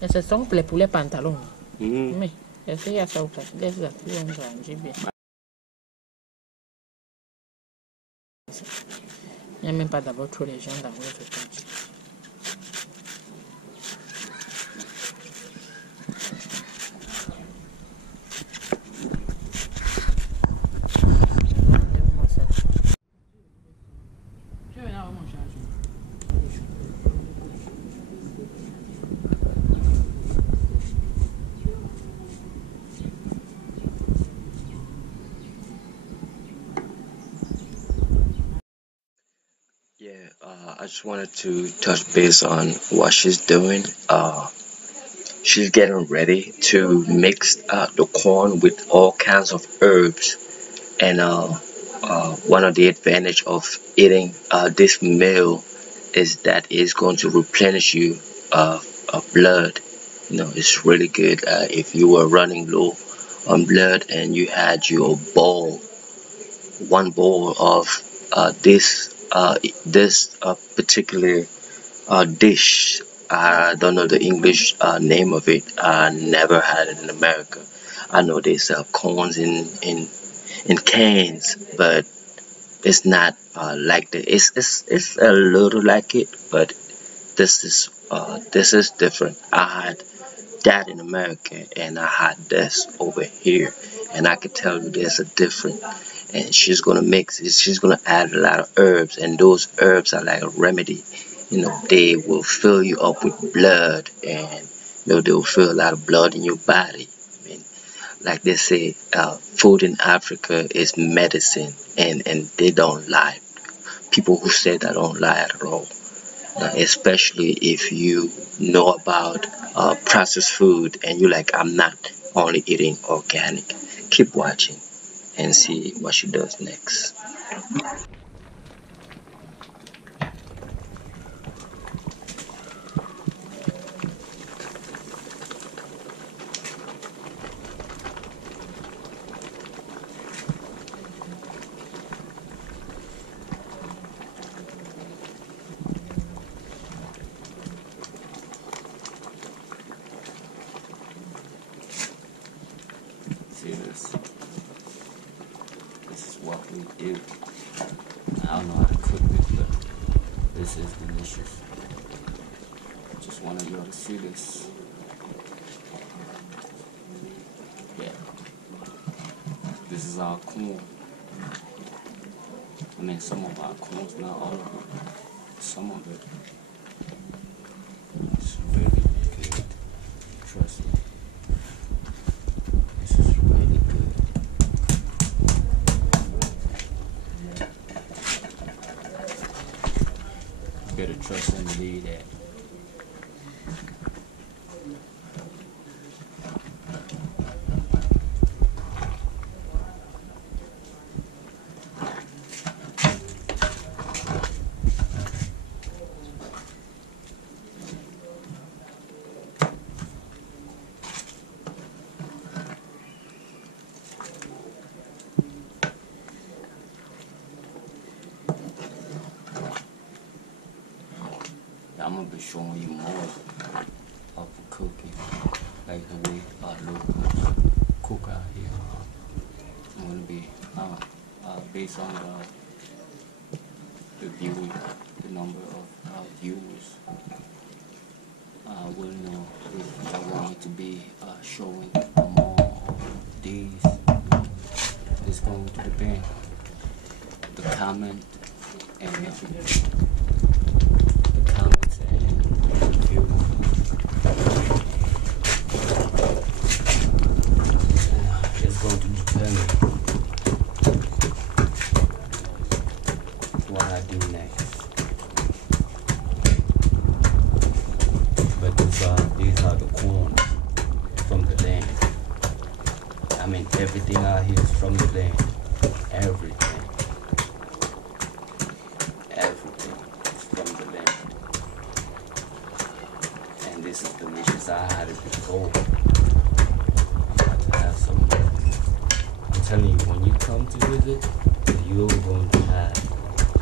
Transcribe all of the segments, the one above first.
Ese son poulet pantalon. Mais ese ya sa uka. Desa yo nganje bien. Il n'y a même pas d'abord trop les gens dans votre temps. Yeah, I just wanted to touch base on what she's doing. She's getting ready to mix the corn with all kinds of herbs, and one of the advantage of eating this meal is that it's going to replenish you of blood. You know, it's really good if you were running low on blood and you had your bowl, one bowl of this particular dish. I don't know the English name of it. I never had it in America. I know they sell corns in cans, but it's not like that. It's a little like it, but this is different. I had that in America, and I had this over here, and I can tell you there's a difference. And she's gonna mix it. She's gonna add a lot of herbs, and those herbs are like a remedy. You know, they will fill you up with blood, and you know they will fill a lot of blood in your body. I mean, like they say, food in Africa is medicine, and they don't lie. People who say that don't lie at all. Especially if you know about processed food and you're like, I'm not only eating organic. Keep watching and see what she does next. See this? This is what we do. I don't know how to cook this, but this is delicious. Just wanted y'all to see this. Yeah. This is our corn. I mean, some of our corns, not all of it. Some of it. It's really good. Trust me. This is really good. You better trust and believe that. I'm gonna be showing you more of the cooking, like the way our locals cook out here. I'm gonna be based on the viewing, the number of viewers. I will know if I want me to be showing more of these. It's going to depend the comment and everything. The comments and views. It's going to determine what I do next. But these are the corn from the land. I mean, everything out here is from the land. Everything. Everything is from the land. And this is delicious. I had it before. I'm about to have some. I'm telling you, when you come to visit, you're going to have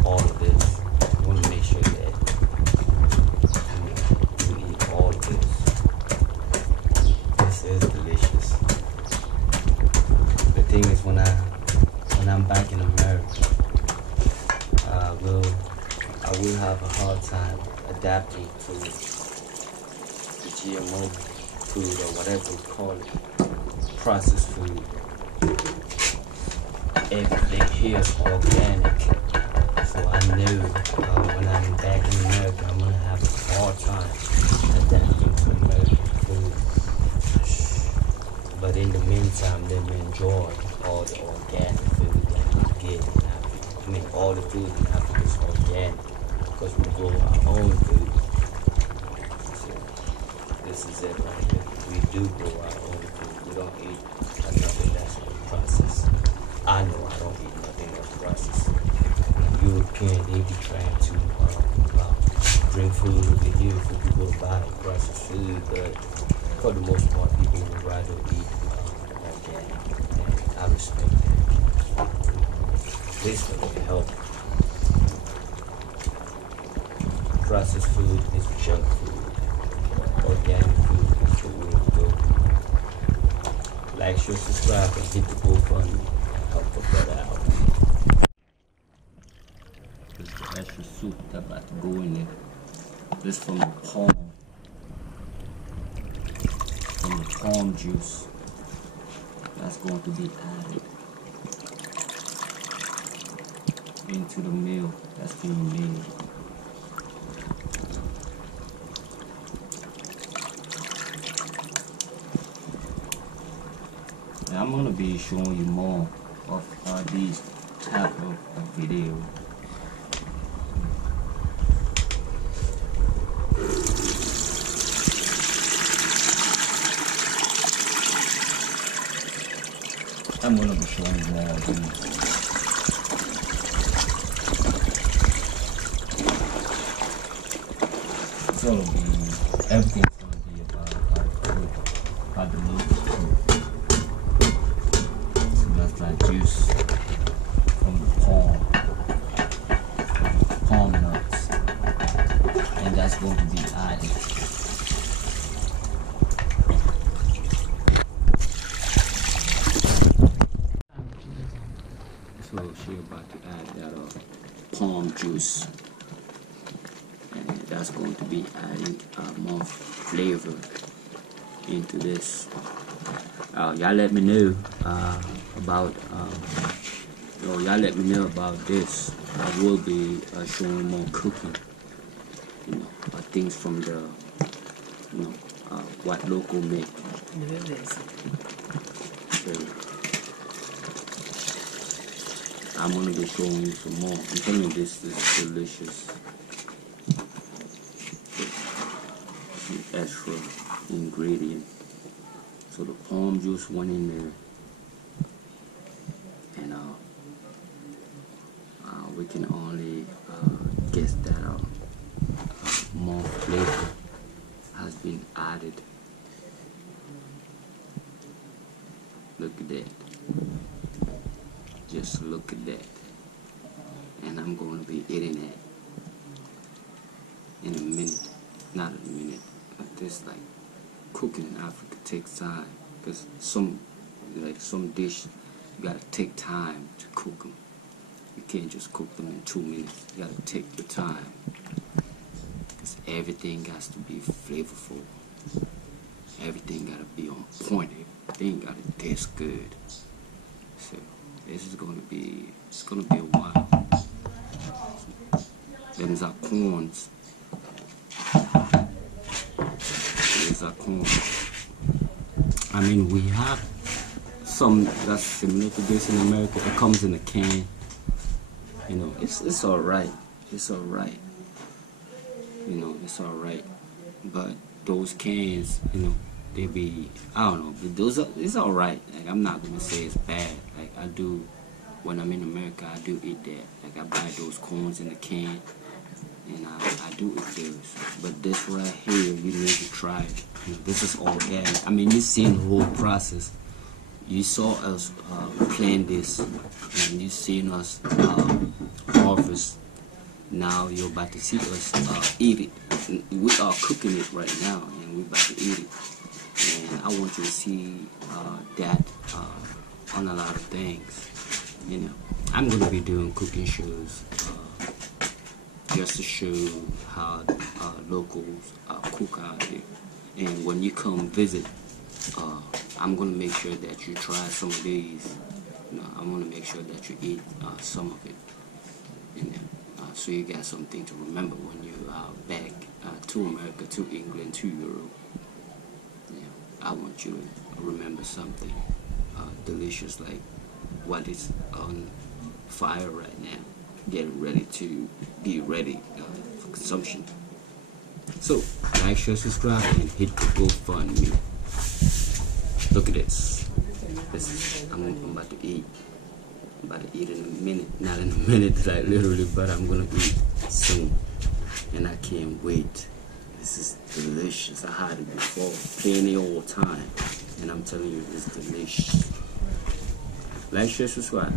all of this. You want to make sure that you eat all of this. adapting to the GMO food or whatever you call it, processed food. Everything here is organic. So I knew when I'm back in America, I'm going to have a hard time adapting to American food. But in the meantime, let me enjoy all the organic food that we get in Africa. I mean, all the food in Africa is organic because we grow our own food. So this is it right here. We do grow our own food. We don't eat nothing that's been processed. I know I don't eat nothing that's processed. European, they be trying to bring food over here for people to buy processed food, but for the most part, people would rather eat organic, and I respect that. This for their health. Processed food is junk food. Organic food is the way to go. Like, share, subscribe, and hit the GoFundMe and help a brother out. This is the extra soup that's about to go in there. This from the palm juice that's going to be added into the meal that's being made. Now I'm going to be showing you more of these type of videos. I'm going to be showing you more of these. It's going to be, everything's going to be about how to cook, how to look. So that's like juice from the palm nuts. And that's going to be added. So she's about to add that palm juice, and that's going to be adding more flavor into this. Y'all let me know about y'all let me know about this. I will be showing more cooking, things from the what local make. So, I'm going to be showing you some more. I'm telling you, this is delicious. Some extra ingredient. So the palm juice went in there, and we can only guess that more flavor has been added. Look at that. Just look at that. And I'm going to be eating that in a minute. Not in a minute, but this, like, cooking in Africa takes time, because some dish you gotta take time to cook them. You can't just cook them in 2 minutes. You gotta take your time, because everything has to be flavorful. Everything gotta be on point. Everything gotta taste good. So this is gonna be, it's gonna be a while. Them's are corns. These are corns. I mean, we have some that's similar to this in America. It comes in a can. It's all right. It's all right. It's all right. But those cans, they be, I don't know. But it's all right. Like, I'm not gonna say it's bad. Like, I do, when I'm in America, I do eat that. Like, I buy those corns in a can, and I do eat those. But this right here, you need to try it. This is organic. I mean, you've seen the whole process. You saw us plant this, and you've seen us harvest. Now you're about to see us eat it. We are cooking it right now, and we're about to eat it. And I want you to see that on a lot of things. I'm going to be doing cooking shows just to show how locals cook out here. And when you come visit, I'm gonna make sure that you try some of these. I'm gonna make sure that you eat some of it, and so you got something to remember when you are back to America, to England, to Europe. I want you to remember something delicious, like what is on fire right now, getting ready to be ready for consumption. So, like, share, subscribe, and hit the GoFundMe. Look at this. I'm about to eat. I'm about to eat in a minute. Not in a minute, like literally, but I'm gonna eat soon. And I can't wait. This is delicious. I had it before, plenty all time. And I'm telling you, it's delicious. Like, share, subscribe.